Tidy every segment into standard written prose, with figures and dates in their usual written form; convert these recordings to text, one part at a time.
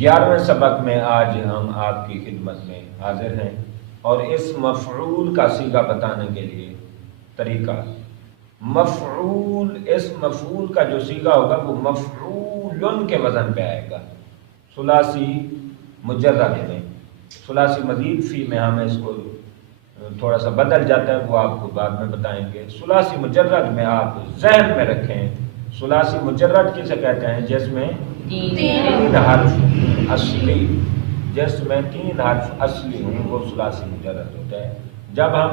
11ویں سبق میں آج ہم آپ کی خدمت میں حاضر ہیں اور اس مفعول کا صیغہ بتانے کے لیے طریقہ مفعول، اس مفعول کا جو صیغہ ہوگا وہ مفعول کے وزن پہ آئے گا، ثلاثی مجرد میں۔ ثلاثی مزید فی میں ہم اس کو تھوڑا سا بدل جاتا ہے، وہ آپ کو بعد میں بتائیں گے۔ ثلاثی مجرد میں آپ ذہن میں رکھیں، ثلاثی مجرد کسے کہتے ہیں؟ جس میں تین حرف اصلی، جس میں تین حرف اصلی ہوں وہ ثلاثی مجرد ہوتا ہے۔ جب ہم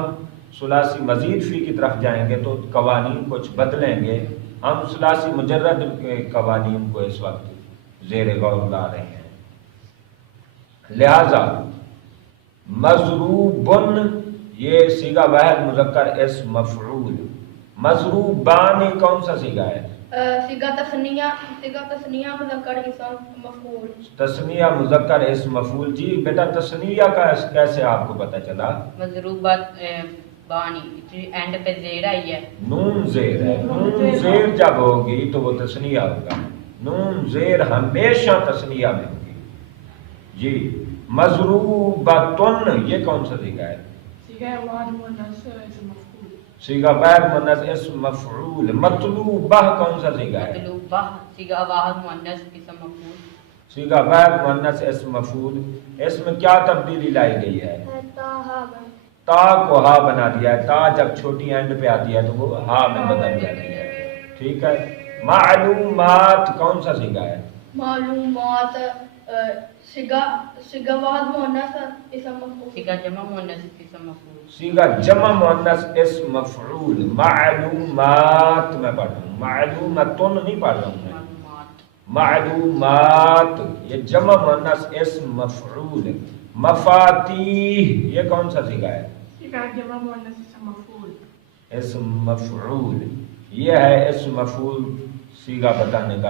ثلاثی مزید فی کی طرف جائیں گے تو قوانین کچھ بدلیں گے۔ ہم ثلاثی مجرد کے قوانین کو اس وقت زیر غور لا رہے ہیں۔ لہذا مضروبن یہ صیغہ واحد مذکر اسم مفعول، مضروبان کون سا صیغہ ہے؟ صیغہ تثنیہ مذکر اسم مفعول، تثنیہ مذکر اسم مفعول۔ جی بیٹا تثنیہ کا کیسے آپ کو پتہ چلا؟ مضروبات بانی اینڈ پہ زیر آئی ہے، نون زیر ہے، نون زیر جب ہوگی تو وہ تثنیہ ہوگا، نون زیر ہمیشہ تثنیہ میں ہوگی۔ جی مضروبتن یہ کون سا صیغہ ہے؟ صیغہ واحد مؤنث اسم مفعول۔ مطلوبہ کون سا صیغہ ہے؟ مطلوبہ صیغہ واحد مؤنث اسم مفعول، صیغہ واحد مؤنث اسم مفعول۔ اس میں کیا تبدیلی لائی گئی ہے؟ تا کو ہا بنا دیا ہے، تا جب چھوٹی اینڈ پہ آتی ہے تو وہ ہا میں بدل جاتی ہے، ٹھیک ہے۔ معلومات کون سا صیغہ ہے؟ معلومات صیغہ واحد مؤنث اسم مفعول، صیغہ جمع مؤنث اسم مفعول، صیغہ جمع مؤنث اسم مفعول۔ معلومات میں پڑھ رہا ہوں، معلومتن نہیں پڑھ رہا ہوں میں، معلومات یہ جمع مؤنث اسم مفعول۔ مفاتیح یہ کون سا صیغہ ہے؟ جمع مؤنث اسم مفعول، اسم مفعول۔ یہ ہے اسم مفعول صیغہ بتانے کا